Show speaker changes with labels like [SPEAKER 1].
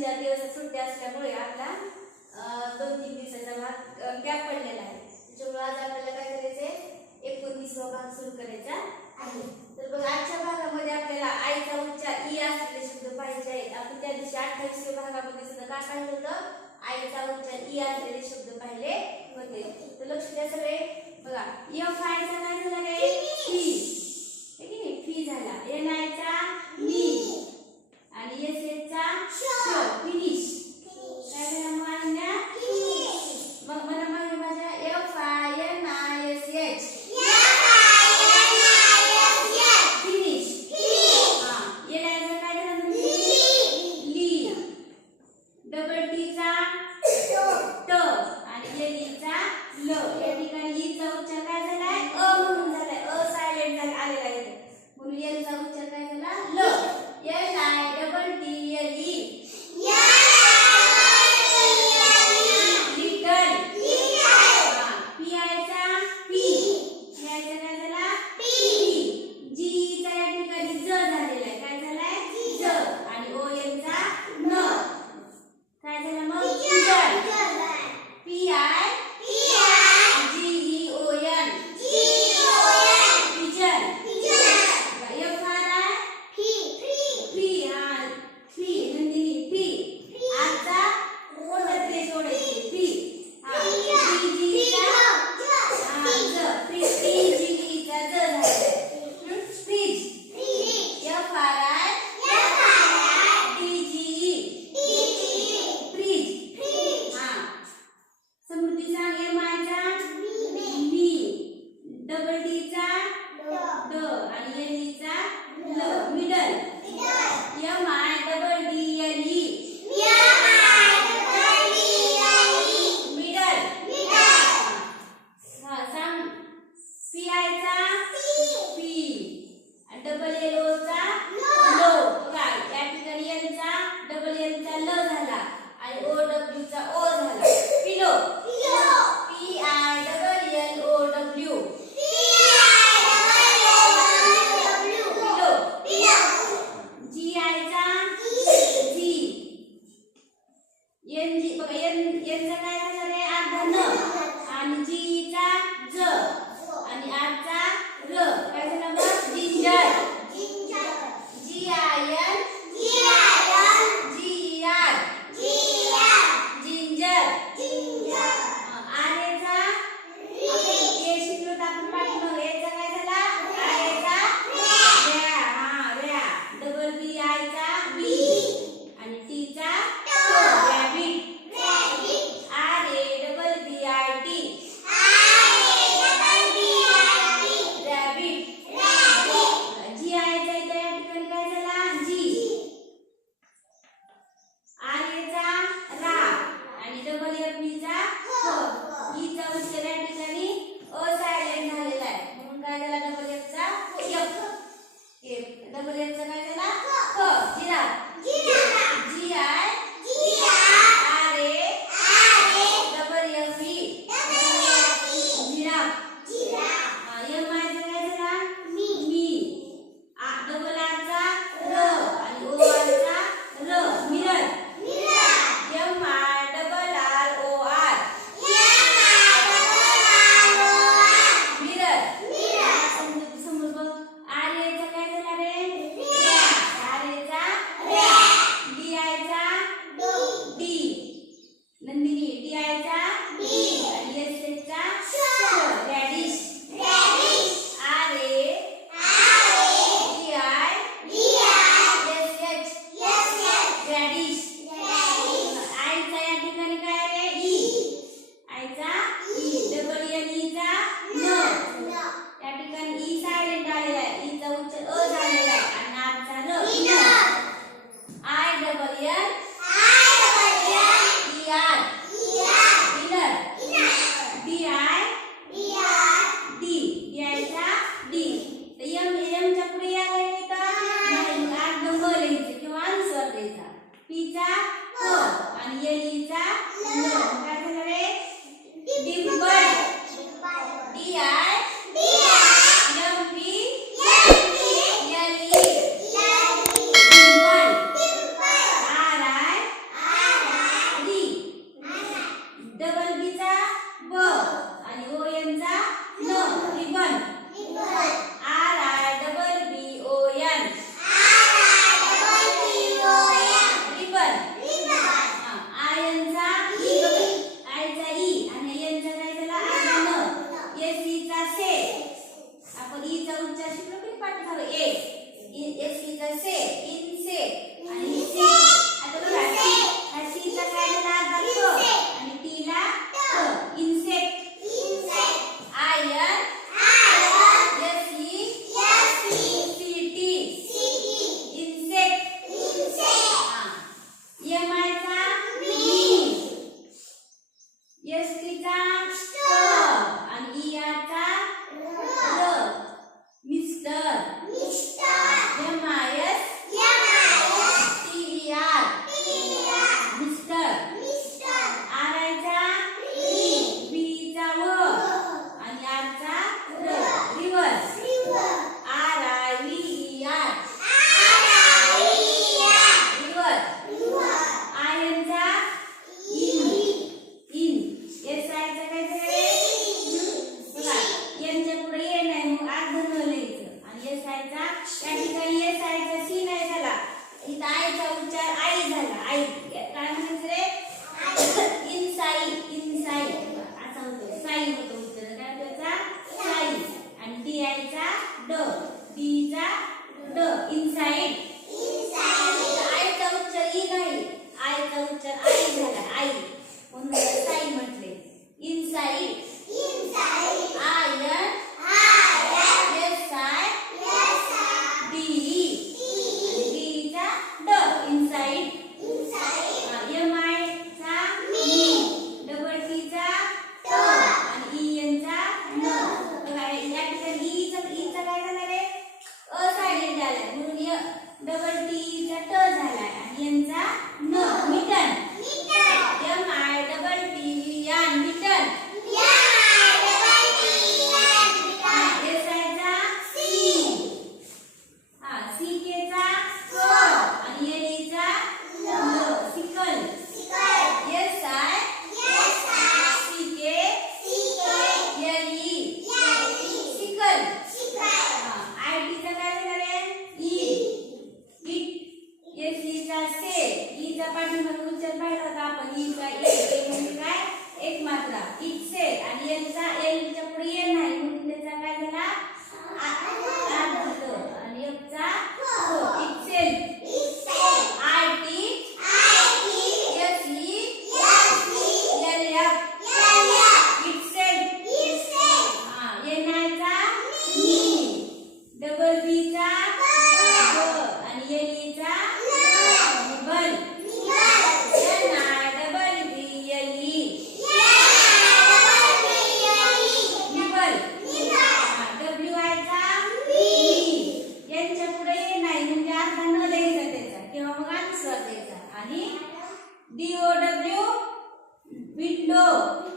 [SPEAKER 1] चार दिवस सुट्ट्या असल्यामुळे आपला दोन तीन दिवसाचा भाग गॅप पडलेला आहे. त्याच्यामुळे आज आपल्याला काय करायचंय एकोणतीसवा भाग सुरू करायचा आहे. तर बघ आजच्या भागामध्ये आपल्याला आईचा उच्चार ई असलेले शब्द पाहिजे आहेत. आपण त्या दिवशी अठ्ठावीसव्या भागामध्ये सुद्धा काय पाहिलं होतं? आईचा उच्चार ई असलेले शब्द पाहिले होते. तर लक्ष द्या सगळे. बघा एफ आयचा काय झाला रे? फी फी झाला. एन आयचा मी. Alias Echa. Show. Finish. Finish. Seven number. is the And E are the D O W window window